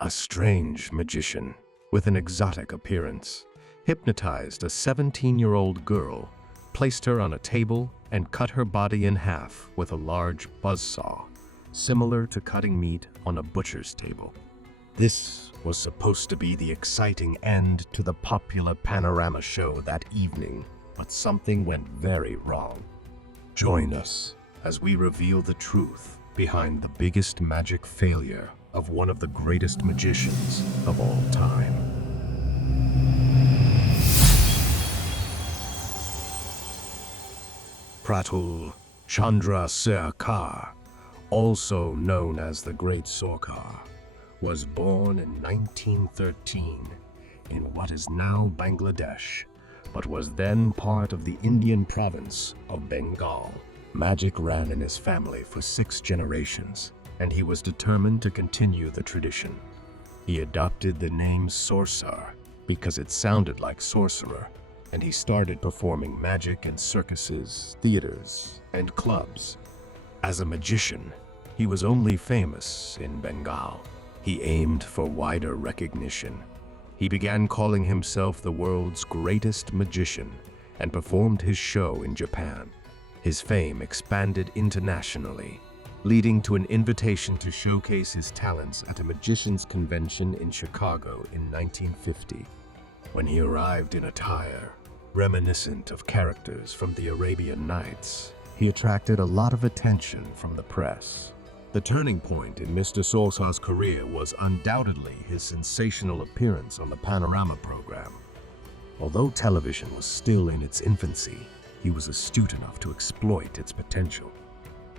A strange magician with an exotic appearance hypnotized a 17-year-old girl, placed her on a table, and cut her body in half with a large buzzsaw, similar to cutting meat on a butcher's table. This was supposed to be the exciting end to the popular Panorama show that evening, but something went very wrong. Join us as we reveal the truth behind the biggest magic failure of one of the greatest magicians of all time. Pratul Chandra Sarkar, also known as the Great Sarkar, was born in 1913 in what is now Bangladesh, but was then part of the Indian province of Bengal. Magic ran in his family for 6 generations, and he was determined to continue the tradition. He adopted the name Sorcerer because it sounded like sorcerer, and he started performing magic in circuses, theaters, and clubs. As a magician, he was only famous in Bengal. He aimed for wider recognition. He began calling himself the world's greatest magician and performed his show in Japan. His fame expanded internationally, leading to an invitation to showcase his talents at a magician's convention in Chicago in 1950. When he arrived in attire reminiscent of characters from the Arabian Nights, he attracted a lot of attention from the press. The turning point in Mr. Sorcerer's career was undoubtedly his sensational appearance on the Panorama program. Although television was still in its infancy, he was astute enough to exploit its potential.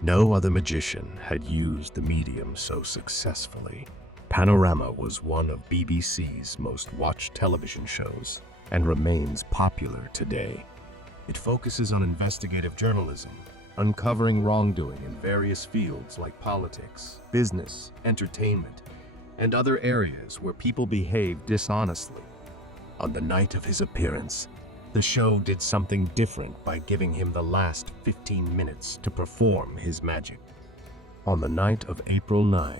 No other magician had used the medium so successfully. Panorama was one of BBC's most watched television shows and remains popular today. It focuses on investigative journalism, uncovering wrongdoing in various fields like politics, business, entertainment, and other areas where people behave dishonestly. On the night of his appearance, the show did something different by giving him the last 15 minutes to perform his magic. On the night of April 9,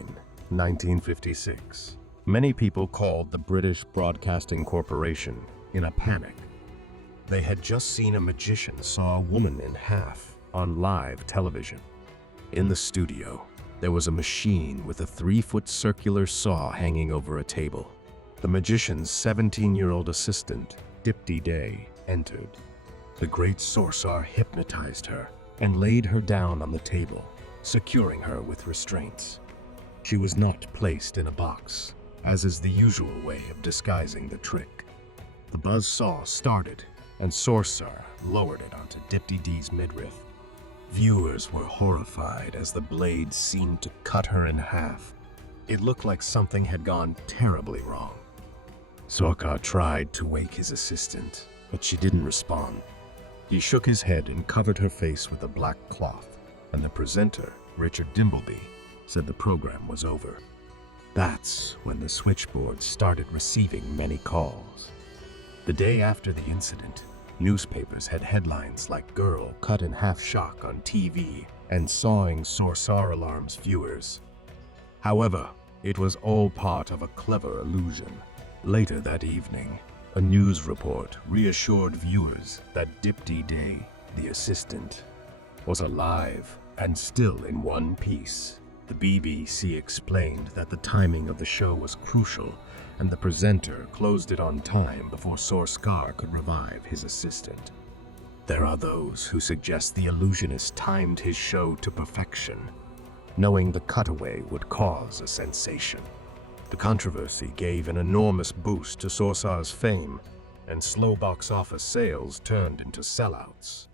1956, many people called the British Broadcasting Corporation in a panic. They had just seen a magician saw a woman in half on live television. In the studio, there was a machine with a 3-foot circular saw hanging over a table. The magician's 17-year-old assistant, Dipti Day, entered. The great sorcerer hypnotized her and laid her down on the table, securing her with restraints. She was not placed in a box, as is the usual way of disguising the trick. The buzzsaw started, and Sorcerer lowered it onto Dipti D's midriff. Viewers were horrified as the blade seemed to cut her in half. It looked like something had gone terribly wrong. Sarkar tried to wake his assistant, but she didn't respond. He shook his head and covered her face with a black cloth, and the presenter, Richard Dimbleby, said the program was over. That's when the switchboard started receiving many calls. The day after the incident, newspapers had headlines like "Girl Cut in Half Shock on TV" and "Sawing Sorcerer Alarms Viewers." However, it was all part of a clever illusion. Later that evening, a news report reassured viewers that Dipti Day, the assistant, was alive and still in one piece. The BBC explained that the timing of the show was crucial, and the presenter closed it on time before Sorcerer could revive his assistant. There are those who suggest the illusionist timed his show to perfection, knowing the cutaway would cause a sensation. The controversy gave an enormous boost to Sorcerer's fame, and slow box office sales turned into sellouts.